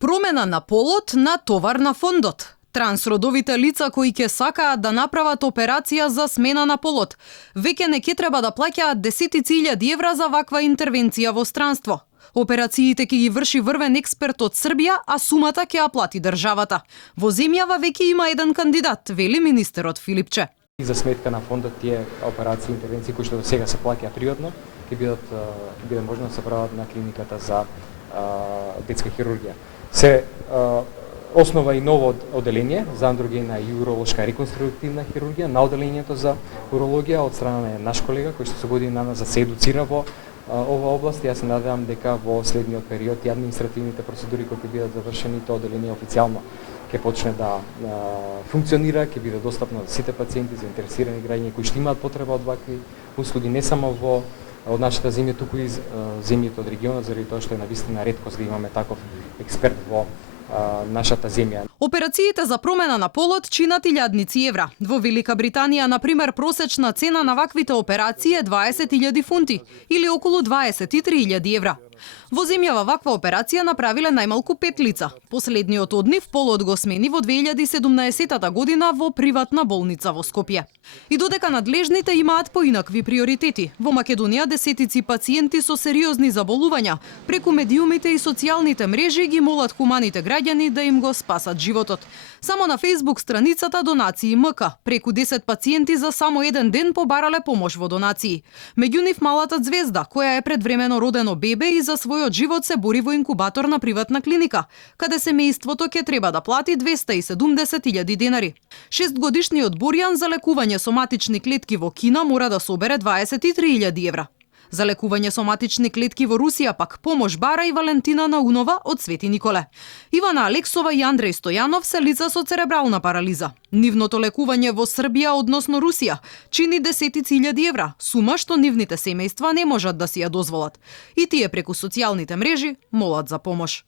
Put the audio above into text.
Промена на полот на товар на фондот. Трансродовите лица кои ќе сакаат да направат операција за смена на полот, веќе не ќе треба да плаќаат десетици илјади евра за ваква интервенција во странство. Операциите ќе ги врши врвен експерт од Србија, а сумата ќе ја плати државата. Во земјава веќе има еден кандидат, вели министерот Филипче. За сметка на фондот тие операции, интервенции кои што до сега се плаќаат приватно, ќе биде можно да се прават на клиниката за детска хирургија. Се основа и ново оделение за андрогена и уролошка реконструктивна хирургија на оделението за урологија од страна на наш колега кој што се години на за се едуцира во ова област. Јас се надевам дека во следниот период и административните процедури кои ќе бидат завршени, тоа оделение официјално ќе почне да функционира, ќе биде достапно за сите пациенти, заинтересирани граѓани кои што имаат потреба од вакви услуги не само од нашата земја, туку и земјите од регионот, заради тоа што е навистина реткост да имаме таков експерт во нашата земја. Операциите за промена на полот чинат илјадници евра. Во Велика Британија, например, просечна цена на ваквите операции е 20.000 фунти или околу 23.000 евра. Во земјава ваква операција направиле најмалку 5 лица. Последниот од нив полот го смени во 2017 година во приватна болница во Скопје. И додека надлежните имаат поинакви приоритети, во Македонија десетици пациенти со сериозни заболувања преку медиумите и социјалните мрежи ги молат хуманите граѓани да им го спасат животот. Само на Facebook страницата Донации МК преку 10 пациенти за само еден ден побарале помош во донации. Меѓу нив малата Звезда, која е предвремено родено бебе и за својот живот се бори во инкубатор на приватна клиника, каде семејството ќе треба да плати 270.000 денари. 6-годишниот Борјан за лекување соматични клетки во Кина мора да собере 23.000 евра. За лекување соматични клетки во Русија пак помош бара и Валентина Наунова од Свети Николе. Ивана Алексова и Андреј Стојанов се лица со церебрална парализа. Нивното лекување во Србија односно Русија чини десетици илјади евра, сума што нивните семејства не можат да си ја дозволат. И тие преку социјалните мрежи молат за помош.